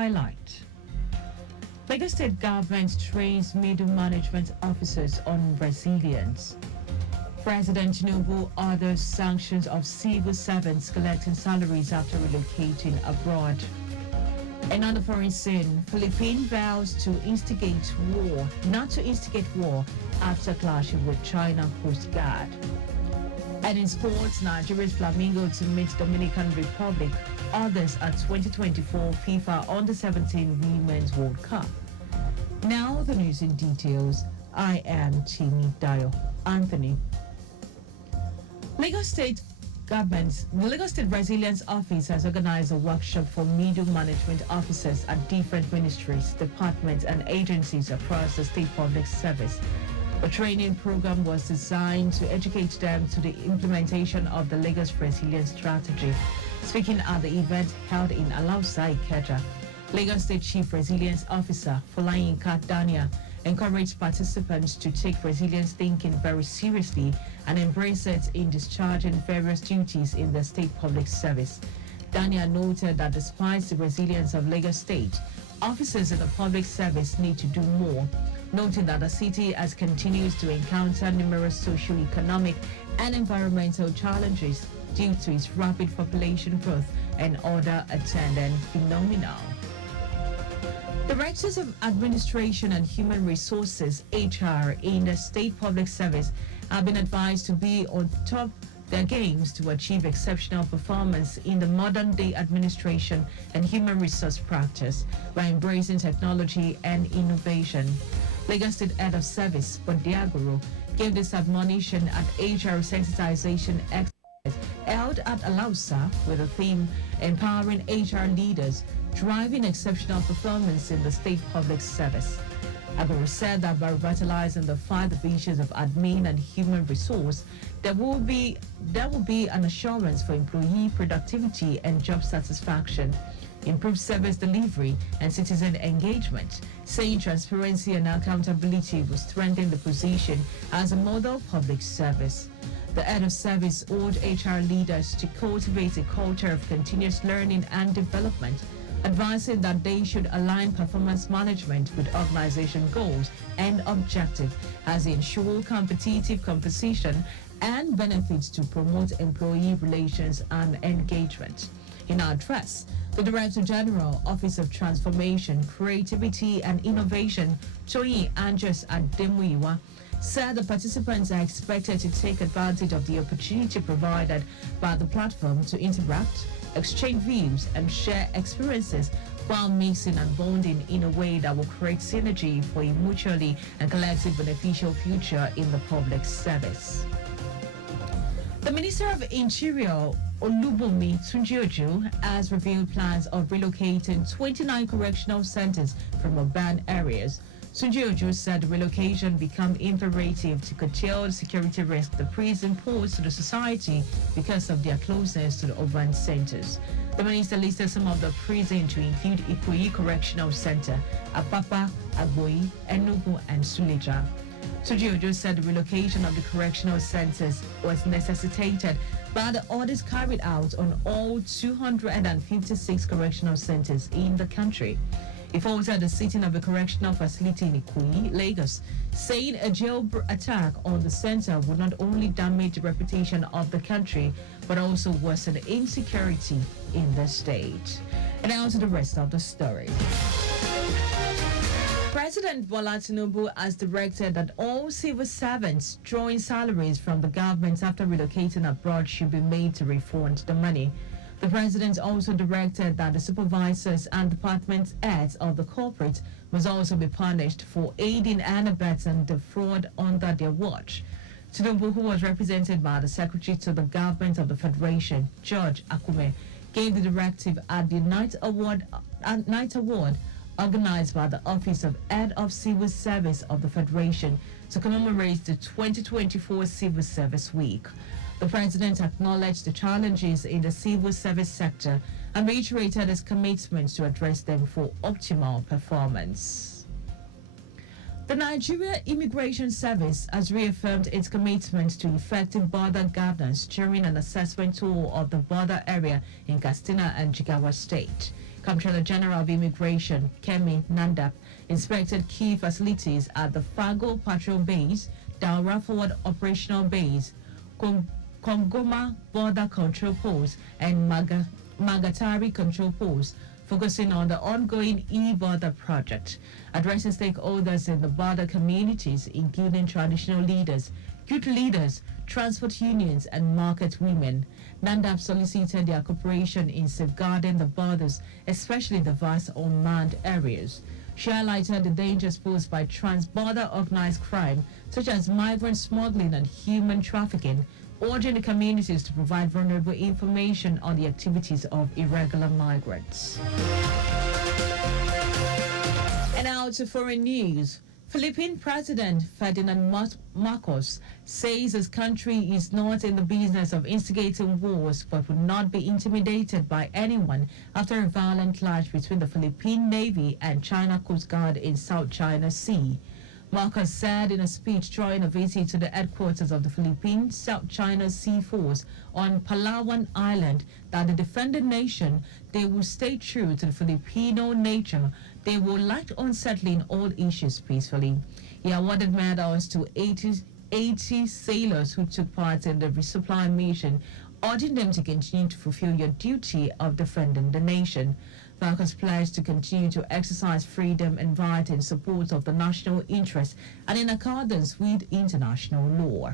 Highlight. Lagos State government trains middle management officers on resilience. President Tinubu orders sanctions of civil servants collecting salaries after relocating abroad. Another foreign scene, Philippines vows to not to instigate war after clashing with China Coast Guard. And in sports, Nigeria's Flamingo to meet Dominican Republic, others at 2024 FIFA Under-17 Women's World Cup. Now the news in details. I am Timmy Dayo. Anthony. Lagos State Government, the Lagos State Resilience Office has organized a workshop for middle management officers at different ministries, departments, and agencies across the state public service. The training program was designed to educate them to the implementation of the Lagos Resilience Strategy. Speaking at the event held in Alausa, Ikeja, Lagos State Chief Resilience Officer Folayinka Dania encouraged participants to take resilience thinking very seriously and embrace it in discharging various duties in the state public service. Dania noted that despite the resilience of Lagos State, officers in the public service need to do more, noting that the city has continues to encounter numerous socio-economic and environmental challenges due to its rapid population growth and other attendant phenomena. Directors of Administration and Human Resources (HR) in the state public service have been advised to be on top their games to achieve exceptional performance in the modern-day administration and human resource practice by embracing technology and innovation. Lagos State Head of Service, Bondiagoro, gave this admonition at HR sensitization exercise held at Alausa with the theme Empowering HR Leaders, Driving Exceptional Performance in the State Public Service. Agoro said that by revitalizing the 5 divisions of admin and human resource, there will be an assurance for employee productivity and job satisfaction, improved service delivery and citizen engagement, saying transparency and accountability will strengthen the position as a model public service. The head of service urged HR leaders to cultivate a culture of continuous learning and development, advising that they should align performance management with organization goals and objectives as they ensure competitive competition and benefits to promote employee relations and engagement. In her address, the Director General, Office of Transformation, Creativity and Innovation, Toyin Andres Ademuyiwa, said the participants are expected to take advantage of the opportunity provided by the platform to interact, exchange views, and share experiences while mixing and bonding in a way that will create synergy for a mutually and collective beneficial future in the public service. The Minister of Interior, Olubunmi Tunjioju, has revealed plans of relocating 29 correctional centers from urban areas. Tunjioju said relocation become imperative to curtail the security risk the prison pose to the society because of their closeness to the urban centers. The minister listed some of the prisons to include Ikoyi Correctional Center, Apapa, Agboyi, Enugu, and Suleja. Tunjioju said the relocation of the correctional centers was necessitated by the orders carried out on all 256 correctional centers in the country. He faulted the sitting of a correctional facility in Ikoyi, Lagos, saying a jail attack on the center would not only damage the reputation of the country, but also worsen insecurity in the state. And now to the rest of the story. President Bola Tinubu has directed that all civil servants drawing salaries from the government after relocating abroad should be made to refund the money. The president also directed that the supervisors and department heads of the corporate must also be punished for aiding and abetting the fraud under their watch. Tinubu, who was represented by the Secretary to the Government of the Federation, George Akume, gave the directive at the night award organized by the Office of Head of Civil Service of the Federation to commemorate the 2024 Civil Service Week. The president acknowledged the challenges in the civil service sector and reiterated his commitment to address them for optimal performance. The Nigeria Immigration Service has reaffirmed its commitment to effective border governance during an assessment tour of the border area in Katsina and Jigawa State. Comptroller General of Immigration, Kemi Nandap, inspected key facilities at the Fago Patrol Base, Daura Forward Operational Base, Kongoma Border Control Post, and Magatari Control Post, focusing on the ongoing e-border project, addressing stakeholders in the border communities, including traditional leaders, youth leaders, transport unions, and market women. Nandap solicited their cooperation in safeguarding the borders, especially the vast unmanned areas. She highlighted the dangers posed by trans-border organized crime, such as migrant smuggling and human trafficking, urging the communities to provide vulnerable information on the activities of irregular migrants. And now to foreign news. Philippine President Ferdinand Marcos says his country is not in the business of instigating wars but would not be intimidated by anyone after a violent clash between the Philippine Navy and China Coast Guard in South China Sea. Marcos said in a speech during a visit to the headquarters of the Philippine South China Sea Force on Palawan Island that the defended nation, they will stay true to the Filipino nature. They will like on settling all issues peacefully. He awarded medals to 80 sailors who took part in the resupply mission, urging them to continue to fulfill your duty of defending the nation. Marcos pledged to continue to exercise freedom and right in support of the national interest and in accordance with international law.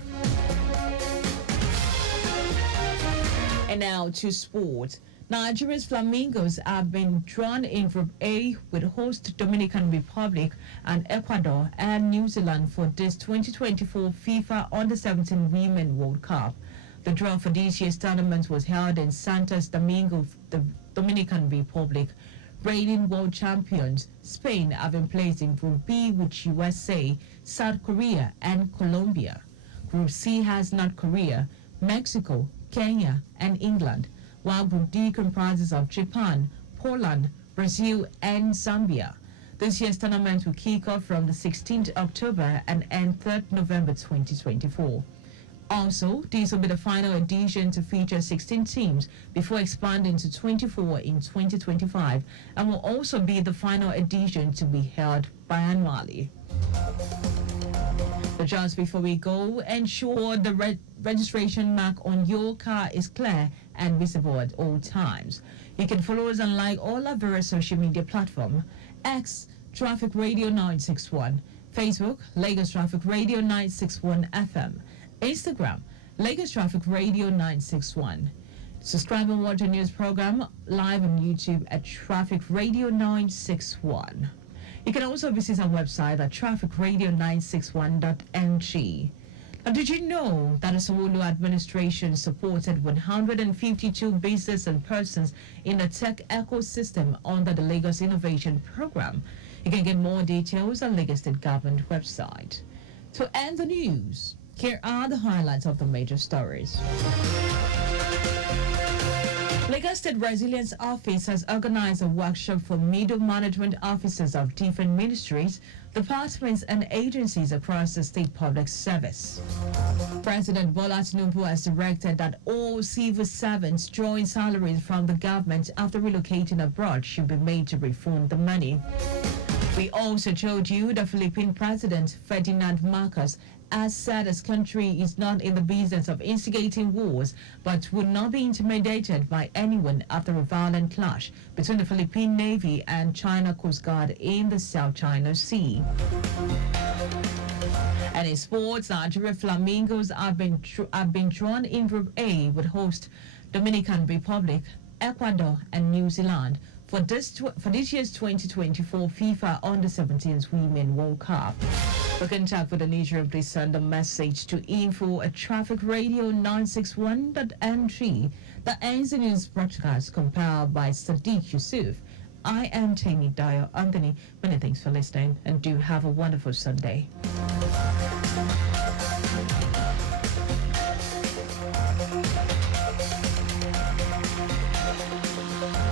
And now to sport. Nigeria's Flamingos have been drawn in Group A with host Dominican Republic and Ecuador and New Zealand for this 2024 FIFA Under-17 Women World Cup. The draw for this year's tournament was held in Santo Domingo, the Dominican Republic. Reigning world champions, Spain have been placed in Group B with USA, South Korea, and Colombia. Group C has North Korea, Mexico, Kenya, and England, while Group D comprises of Japan, Poland, Brazil, and Zambia. This year's tournament will kick off from the 16th October and end 3rd November 2024. Also, this will be the final edition to feature 16 teams before expanding to 24 in 2025 and will also be the final edition to be held biannually. But just before we go, ensure the registration mark on your car is clear and visible at all times. You can follow us and like all our various social media platforms: X, Traffic Radio 961, Facebook, Lagos Traffic Radio 961 FM, Instagram, Lagos Traffic Radio 961. Subscribe and watch our news program live on YouTube at Traffic Radio 961. You can also visit our website at trafficradio961.ng. And did you know that the Sowolu administration supported 152 businesses and persons in the tech ecosystem under the Lagos Innovation Program? You can get more details on Lagos State Government website. To end the news, here are the highlights of the major stories. Lagos State Resilience Office has organized a workshop for middle management officers of different ministries, departments, and agencies across the state public service. President Bola Tinubu has directed that all civil servants drawing salaries from the government after relocating abroad should be made to refund the money. We also told you the Philippine President Ferdinand Marcos has said his country is not in the business of instigating wars, but would not be intimidated by anyone after a violent clash between the Philippine Navy and China Coast Guard in the South China Sea. And in sports, Nigeria Flamingos have been drawn in Group A with host Dominican Republic, Ecuador, and New Zealand for this year's 2024 FIFA Under-17 Women World Cup. For contact with the Nigerian, please send a message to info@trafficradio961.ng. The ends the news broadcast compiled by Sadiq Yusuf. I am Tammy Dayo Anthony. Many thanks for listening and do have a wonderful Sunday.